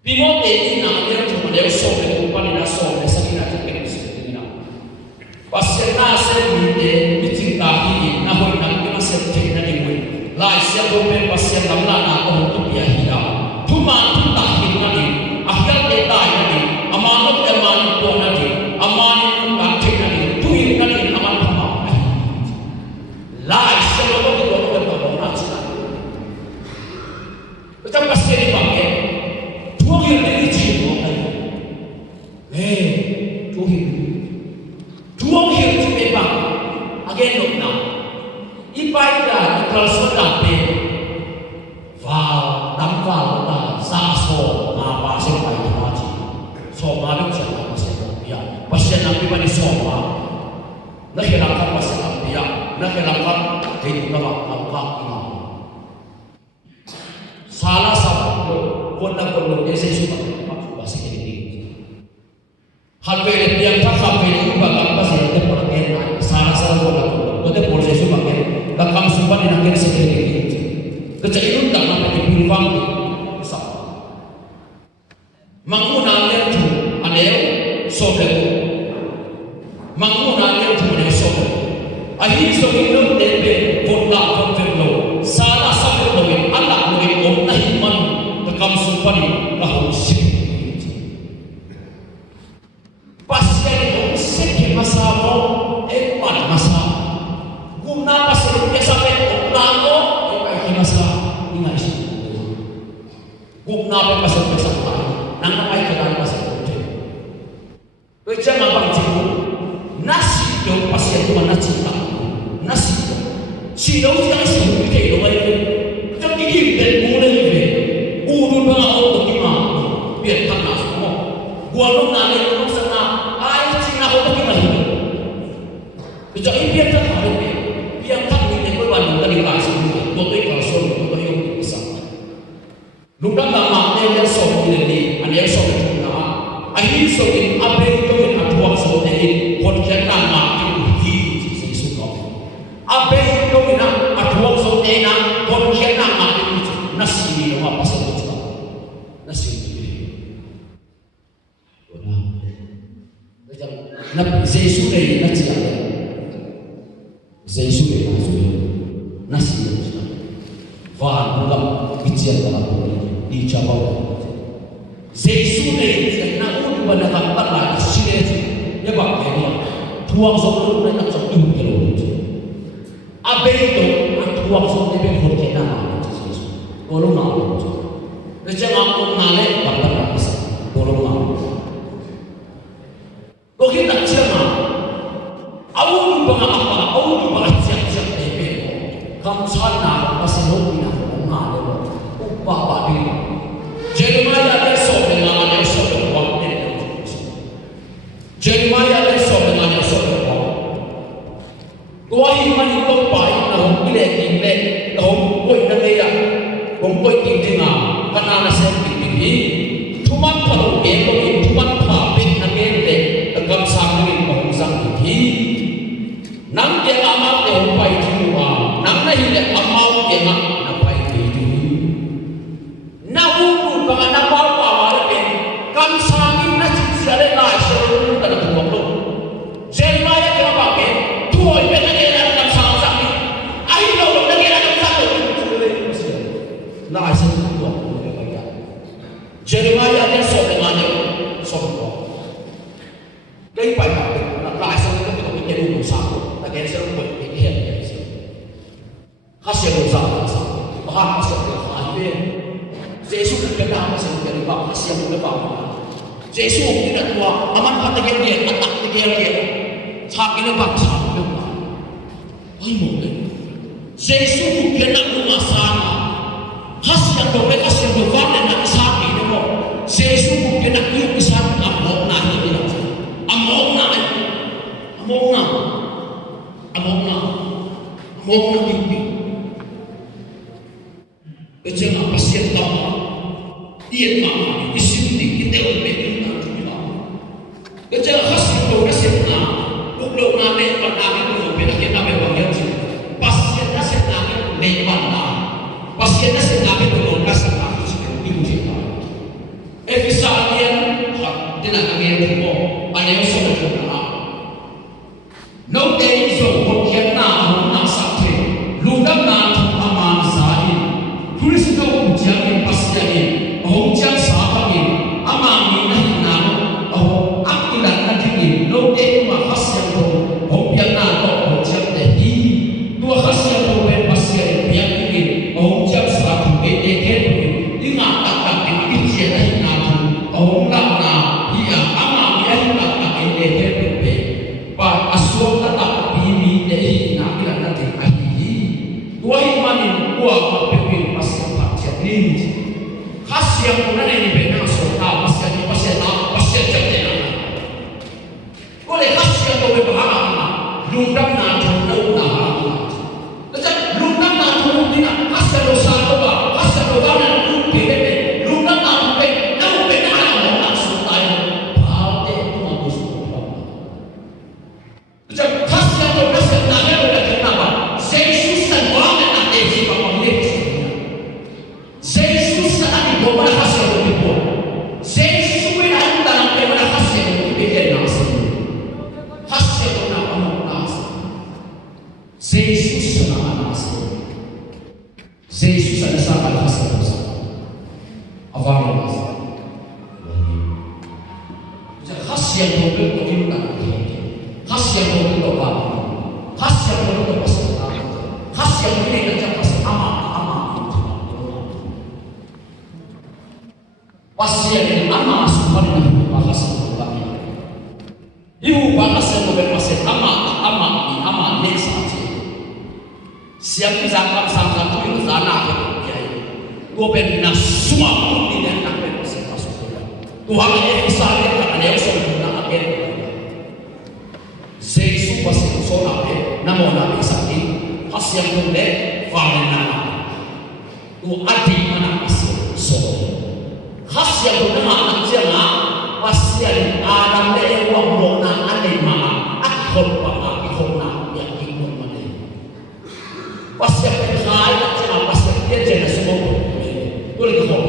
timot ini nak dia cuma dia sobre itu paling sobre sakina cakap itu ni, pasal nasi ini tapi nahoy nang pinasel na diwi lai siya domen pasya namla na untuk dia hilang tuman tutahid na di akhir detai na di amanot amanot to na di amanot taktik na di tuwid na di aman pama lai siya domen to na sila macam pasya di bangke tuwag yung nilitsin mo kayo tuwag yung tumibang Agen na ipai dah ikalso dape val damval ta saso ngapa sampai haji so malu siapa pasien dia pasien nabi mani soma nak hilang pasien dia nak hilang hidup nama imam salah satu pun desa sudah maksud bahasa ini hal yang tak sampai itu bakal pasien terpaksa salah bola kote polisi itu pakai kakam sumpah di nakir sekali kecil tak nampak di pilfang sah manguna lihat tu ada sober manguna lihat tu ada sober akhir sober debe bola konfirlo salah satu lagi anak lagi orang iman kakam sumpah di lahu sih pasien itu sekali masalah masa guna pasal biasa betul lalu kita masa ingat sih guna pasal biasa nang apa kita pasal betul kerja apa itu nasi dong pasal itu mana cinta nasi si dong yang sih kita itu lagi tapi kita mulai ni urut banget untuk kita biar tanah semua gua lu nanya lu sana air cina untuk kita hidup jadi biar tak ada biar tak ini berbantu dari kasih untuk ikhlas untuk yang bisa. Luka nama yang sok ini ada yang sok itu nama. Akhir sok ini apa itu yang atuak sok ini konjen nama itu hidup sih suka. Apa itu yang atuak sok ini konjen nama itu nasi ini apa sahaja kita nasi ini. Nabi Yesus ini nasi apa? Yesus itu nasi itu, wah bukan kecil dalam dunia di Jawa. Yesus itu nak udah pada tempat lah sini ya bang ini tuang sebelum mereka cakap itu apa itu tuang sebelum mereka berkena bolong mau kerja aku ngalih dapat bisa bolong mau kok kita cuma awal juga apa awal juga siap-siap DP kamu sana masih hobi nak mengalir upah bagi Jeremiah besok dengan ada besok waktu Jeremiah besok dengan besok waktu gua iman itu baik dalam pilih dalam poin negara dalam poin tinggal karena saya ini cuma perlu itu cuma pabrik negara tegam sambil mengusahakan nang dia amal dia upai jiwa nang na dia amal dia nak napai jiwa na ulu bang na bawa awal kan sangin na sisare ba Jesu tidak tua aman patagir dia atak tigir dia sakit bang sakit bang ay mo Jesu bukan nak mengasana khas yang dobe khas yang dobe nak sakit ni mo Jesu bukan nak yuk sakit amok na dia amok na mimpi Jangan pasien tahu, dia mama di sini kita lebih minta juga. Jangan hasil tu hasil na, bukan nane pandai tu benda kita berbagai macam. Pasien hasil nane memana, pasien hasil nane tu kasih aku seperti itu. Efisalian, tidak kami terima, ada yang sudah terima. No day so bukan na sakit, luka na aman sahih. Kristo ujian pasien, ujian sahabat, amami nahinam, akilan nanti lo ekma hasil tu, ujian nato ujian dehi, dua hasil tu pasien biar ini, ujian sahabat eken, ingat tak ini ujian nahinam, na ia amami nahinam eken be, pa asal tak bini dehi akilan nanti ahi, dua imanin dua khas yang mana ini benar serta pasien jadinya boleh khas yang boleh berharap lundang nanti macam lundang nanti tidak khas yang dosa doa khas yang doa nanti lundang nanti kamu benar mau langsung tahu bahwa itu bagus macam khas yang doa sebenarnya sudah kenapa Yesus dan orang nanti siapa pemilik Yesus nanti bawa hasil itu. Yesus nanti dalam bagaimana hasil itu bikin nasi. Hasil itu nak nasi. Yesus nak nasi. Yesus ada sangat hasil itu. Apa nasi? Jadi hasil itu itu nanti. Hasil itu apa? Hasil itu pasti. Hasil ini nanti pasti aman. Pasien yang ama sebenarnya bahasa berbagi. Ibu bahasa yang pasien ama nesa. Siap zakam sangka tu itu zana kiai. Kau benar semua pun tidak nak pasien masuk. Tuhan yang besar kan ada yang sudah nak akhir. Yesus pasien soal namun nabi sakit pasien tu deh farina. Tu adik mana pasien soal. Khas yang bernama jangan pasien Adam le wang mona ane maa akon pama ikona yang ikon mana pasien berkhai jangan pasien dia jangan semua boleh kau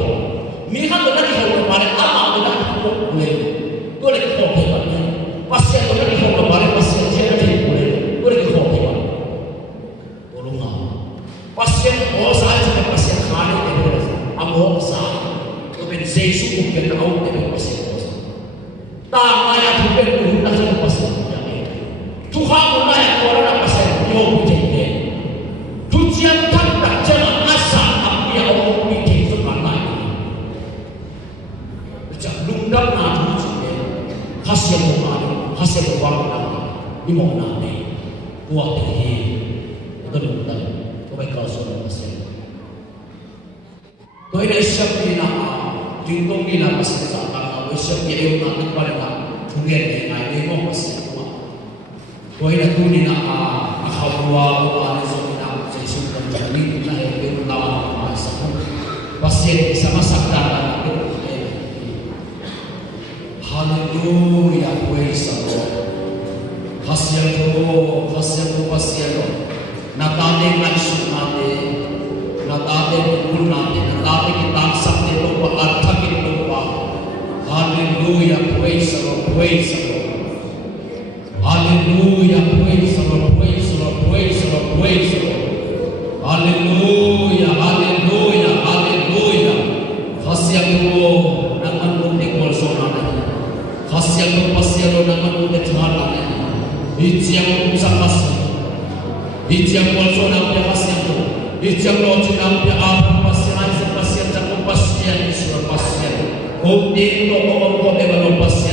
mereka benar dikau kemarin ama benar boleh kau pasien benar dikau kemarin pasien jangan boleh kau tolong pasien sahaja pasien khai amok sah Yesus bukan tahu dari pasien. Tak ada bukan guna dari pasien. Tuhan mulai orang pasien jauh jadi. Tujuan tak jangan asal tapi orang mikir sebenarnya. Macam lundang nanti hasil bukan hasil di mana ni buat ini betul betul. Kau kalau sudah pasien. Kau ini siapa ni nak? Jumlah bila pasien sahaja, besok dia yang nak pada tujuan yang ini mau pasien tua. Kau ini tu ni nak akhawa ada seorang Yesus dan jadi kita yang berlawan masa pasien sama sakit. Haleluya, praise the Lord. Pasien tu pasien. Natade langsung natate punate natate kita sakti lupa artaki lupa. Haleluya, praise the Lord, praise the Lord. Haleluya, praise the Lord, praise the Lord, praise the Lord, praise the Lord. Haleluya, haleluya, haleluya. Khasiat tu naman mundi kolsona na. Khasiat tu pasialo naman mundi thala na. Itiang usakas. Itiang kolsona pia khasiat tu. Itiang lo cinam pia apa pasien cakup pasien Islam pasien. Kung dito ko ko de balong pasya